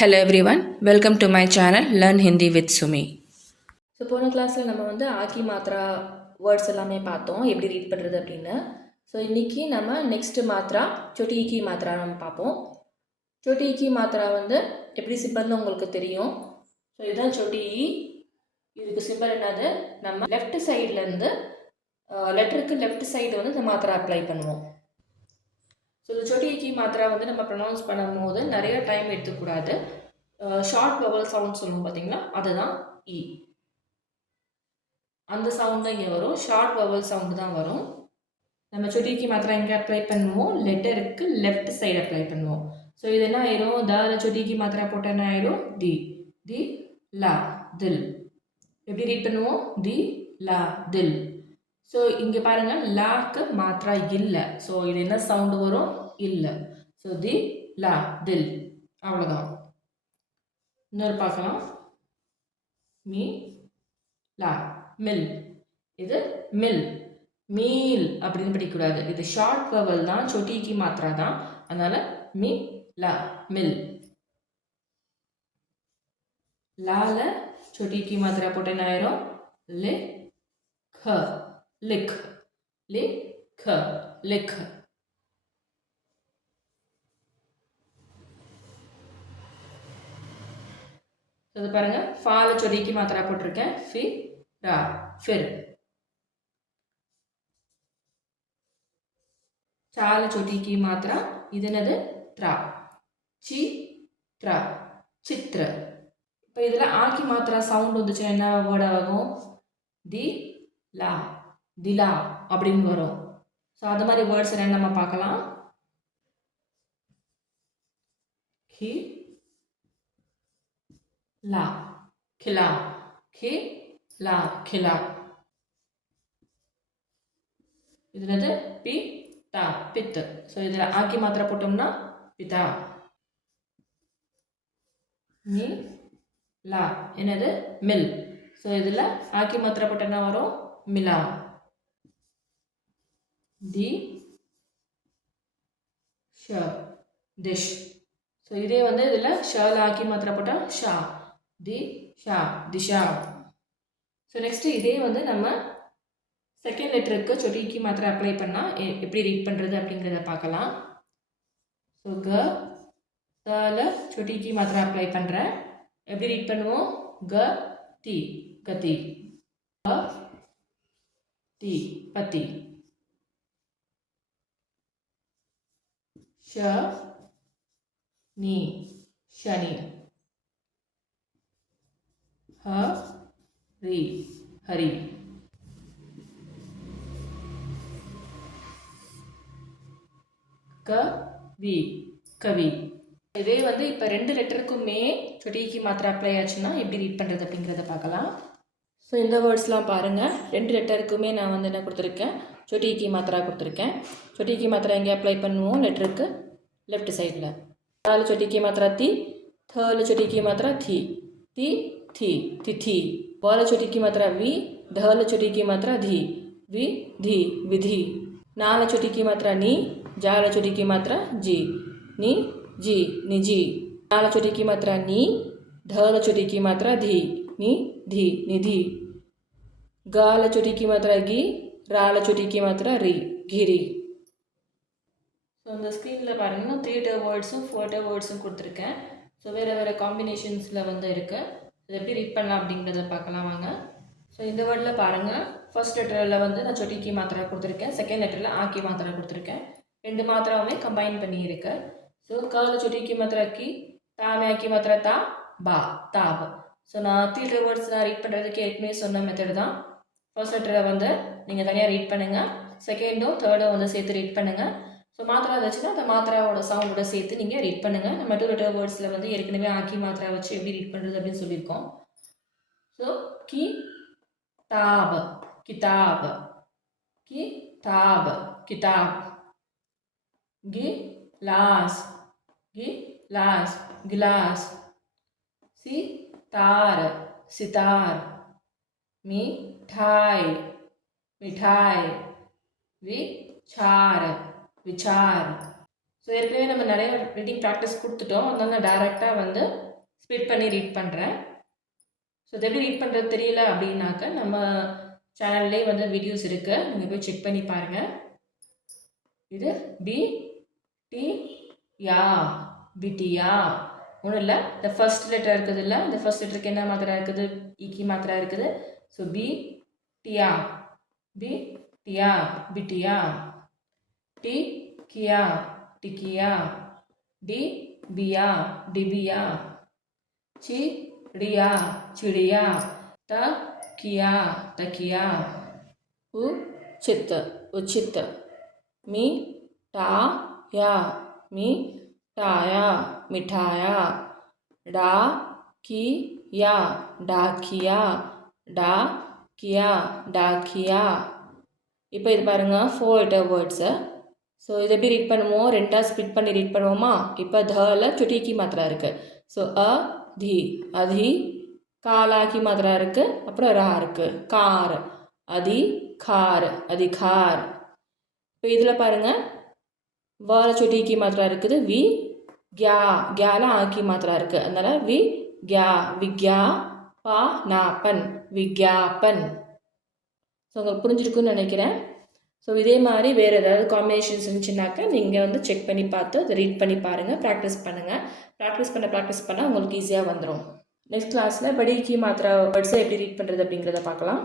Hello everyone, welcome to my channel Learn Hindi with Sumi. So போன கிளாஸில் நம்ம வந்து ஆக்கி மாத்ரா வேர்ட்ஸ் எல்லாமே பார்த்தோம் எப்படி ரீட் பண்ணுறது அப்படின்னு. ஸோ இன்றைக்கி நம்ம நெக்ஸ்ட்டு மாத்ரா சொட்டி ஈக்கி மாத்ரா நம்ம பார்ப்போம். சொட்டி ஈக்கி மாத்ரா வந்து எப்படி சிம்பிள்னு உங்களுக்கு தெரியும். ஸோ இதுதான் சொட்டி ஈ. இதுக்கு சிம்பிள் என்னது, நம்ம லெஃப்ட் சைட்லேருந்து லெட்டருக்கு லெஃப்ட் சைடு வந்து இந்த மாத்ரா அப்ளை பண்ணுவோம். ஸோ இந்த சொட்டி ஈக்கி மாத்ரா வந்து நம்ம ப்ரொனவுன்ஸ் பண்ணும்போது நிறைய டைம் எடுத்துக்கூடாது. ஷார்ட் வவல் சவுண்ட் சொல்லுவோம் பார்த்தீங்களா, அதுதான் இ. அந்த சவுண்ட் தான் இங்கே வரும், ஷார்ட் வவல் சவுண்டு தான் வரும். நம்ம சொட்டிக்கு மாத்திரம் எங்கே அப்ளை பண்ணுவோம், லெட்டருக்கு லெஃப்ட் சைடு அப்ளை பண்ணுவோம். ஸோ இது என்ன ஆயிரும், தால சொட்டிக்கு மாத்திரா போட்டால் என்ன ஆயிரும், தி தி லா தில். எப்படி ரீட் பண்ணுவோம், தி லா தில். ஸோ இங்கே பாருங்கள், லாக்கு மாத்திரா இல்லை. ஸோ இது என்ன சவுண்டு வரும், இல்லை. ஸோ தி லா தில், அவ்வளோதான். இன்னொரு பார்க்கலாம், மீ லா மில். இது மில், மீல் அப்படின்னு படிக்கக்கூடாது. இது ஷார்ட் வவல் தான், சொட்டிக்கு மாத்திரா தான். அதனால மீ லா மில். லால சொட்டிக்கு மாத்திரா போட்டு என்ன ஆயிரும், லே க லிக், லே க லிக். இது பாருங்க, ஃபால சொட்டிக்கு மாத்திரா போட்டிருக்கேன், ஃபி ரா ஃபிர். சால சொட்டிக்கு மாத்திரா இது என்னது, த்ரா சி த்ரா சித்ர. இப்போ இதில் ஆக்கி மாத்திரா சவுண்ட் வந்துச்சுன்னா என்ன வேர்ட் ஆகும், தி லா திலா அப்படின்னு வரும். ஸோ அது மாதிரி வேர்ட்ஸ் என்ன நம்ம பார்க்கலாம். கி லா கிலா, கி லா கிலா. இதுல பி தா பித்து. ஸோ இதில் ஆக்கி மாத்திரை போட்டோம்னா பிதா. மீ லா என்னது, மில். ஸோ இதில் ஆக்கி மாத்திரை போட்ட என்ன வரும், மிலா. தி ஷ திஷ். ஸோ இதே வந்து இதில் ஷால ஆக்கி மாத்திரை போட்டால் ஷா, தி ஷா திஷா. ஸோ நெக்ஸ்ட்டு இதே வந்து நம்ம செகண்ட் லெட்டருக்கு சொட்டிக்கு மாத்திரை அப்ளை பண்ணால் எப்படி ரீட் பண்ணுறது அப்படிங்கிறத பார்க்கலாம். ஸோ க தல சொட்டிக்கு மாத்திரை அப்ளை பண்ணுறேன். எப்படி ரீட் பண்ணுவோம், க தி கதி, க தி பத்தி, ஷ நீ ஷனி, ஹ ரி ஹரி, கவி கவி. இதே வந்து இப்போ ரெண்டு லெட்டருக்குமே சொட்டிக்கு மாத்திரை அப்ளை ஆச்சுன்னா எப்படி ரீட் பண்ணுறது அப்படிங்கிறத பார்க்கலாம். ஸோ இந்த வேர்ட்ஸ்லாம் பாருங்கள், ரெண்டு லெட்டருக்குமே நான் வந்து என்ன கொடுத்துருக்கேன், சொட்டிக்கு மாத்திரா கொடுத்துருக்கேன். சொட்டிக்கு மாத்திரை எங்கே அப்ளை பண்ணுவோம், லெட்டருக்கு லெஃப்ட் சைடில். தால சொட்டிக்கு மாத்திரா தி, தல சொட்டிக்கு மாத்திரா தி தி தி திதி. வால சொட்டிக்கு மாத்திரா வி, தல சொட்டிக்கு மாத்திரா தி வி தி விதி. நால சொட்டிக்கு மாத்திரா நீ, जाल चोटी की मात्रा जी, नी जी निजी. नाल चोटी की मात्रा नी, धल चोटी की मात्रा धी, नी धी निधि. गाल चोटी की मात्रा गी, राल चोटी की मात्रा री, घिरी. ஸோ இந்த ஸ்க்ரீனில் பாருங்கன்னா 3 டேர் வேர்ட்ஸும் 4 டேர் வேர்ட்ஸும் கொடுத்துருக்கேன். ஸோ வேறு வேறு காம்பினேஷன்ஸில் வந்து இருக்குது. இது எப்படி ரீட் பண்ணலாம் அப்படிங்கிறத பார்க்கலாம் வாங்க. ஸோ இந்த வேர்டில் பாருங்கள், ஃபர்ஸ்ட் லெட்டரில் வந்து நான் சொட்டிக்கு மாத்திரை கொடுத்துருக்கேன், செகண்ட் லெட்டரில் ஆக்கி மாத்திரை கொடுத்துருக்கேன். ரெண்டு மாத்திராவுமே கம்பைன் பண்ணியிருக்கு. ஸோ கால சொட்டிக்கு மாத்திரா கி, தாமே ஆக்கி மாத்திரா தா பா தாப். ஸோ நான் 3 வேர்ட்ஸ் நான் ரீட் பண்ணுறதுக்கு ஏற்கனவே சொன்ன மெத்தட் தான். ஃபர்ஸ்ட் லெட்டரை வந்து நீங்கள் தனியாக ரீட் பண்ணுங்கள், செகண்டும் தேர்டும் வந்து சேர்த்து ரீட் பண்ணுங்கள். ஸோ மாத்திரா வச்சுன்னா அந்த மாத்திராவோட சவுண்டோட சேர்த்து நீங்கள் ரீட் பண்ணுங்கள். நம்ம 2 லெட்டர் வேர்ட்ஸில் வந்து ஏற்கனவே ஆக்கி மாத்திரா வச்சு எப்படி ரீட் பண்ணுறது அப்படின்னு சொல்லியிருக்கோம். ஸோ கி தாப் கிதாப், கி தாப் கிதாப். गिलास गिलास गिलास. सितार सितार. मिठाई मिठाई. विचार विचार. ஸோ ஏற்கனவே நம்ம நிறைய ரீடிங் ப்ராக்டிஸ் கொடுத்துட்டோம், அதனால நான் டைரெக்டாக வந்து ஸ்ப்ளிட் பண்ணி ரீட் பண்ணுறேன். ஸோ இது எப்படி ரீட் பண்ணுறது தெரியல அப்படின்னாக்க நம்ம சேனல்லே வந்து வீடியோஸ் இருக்குது, நீங்கள் போய் செக் பண்ணி பாருங்கள். இது பி டி யா, பிட்டியா. ஒன்றும் இல்லை, இந்த ஃபர்ஸ்ட் லெட்டர் இருக்குது இல்லை, இந்த ஃபர்ஸ்ட் லெட்டருக்கு என்ன மாத்திரை இருக்குது, ஈக்கி மாத்திரை இருக்குது. ஸோ பி டியா, பி டியா, பிட்டியா. டி கியா, டிக்கியா. டி பியா, டிபியா. சி டியா, சிடியா. ட கியா, டக்கியா. உ சித்த, உச்சித்த. मी टा या, मी टाया, मिठाया. डा की या, डाकिया, डा किया, डाकिया. இப்போ இது பாருங்கள் 4 letter வேர்ட்ஸு. ஸோ இதை எப்படி ரீட் பண்ணுவோம், ரெண்டாக ஸ்ப்ளிட் பண்ணி ரீட் பண்ணுவோமா. இப்போ தல சுட்டிக்கு மாத்திரா இருக்குது. ஸோ அ தி, அதி. காலாக்கி மாத்திரா இருக்குது, அப்புறம் ரா இருக்குது. கார், அதி கார், அதிகார். இப்போ இதில் பாருங்கள் வால சுட்டிக்கு மாத்திரா இருக்குது. வி கியா, கியால ஆக்கி மாத்திரா இருக்குது. அதனால் வி கியா, விக்யா. பா நாப்பன், விக்யாப்பன். ஸோ உங்களுக்கு புரிஞ்சிருக்குன்னு நினைக்கிறேன். ஸோ இதே மாதிரி வேறு ஏதாவது காம்பினேஷன்ஸ் இருந்துச்சுனாக்கா நீங்கள் வந்து செக் பண்ணி பார்த்து அதை ரீட் பண்ணி பாருங்கள், ப்ராக்டிஸ் பண்ணுங்கள். ப்ராக்டிஸ் பண்ண உங்களுக்கு ஈஸியாக வந்துடும். நெக்ஸ்ட் கிளாஸில் படி கீ மாத்திரா வேர்ட்ஸை எப்படி ரீட் பண்ணுறது அப்படிங்கிறத பார்க்கலாம்.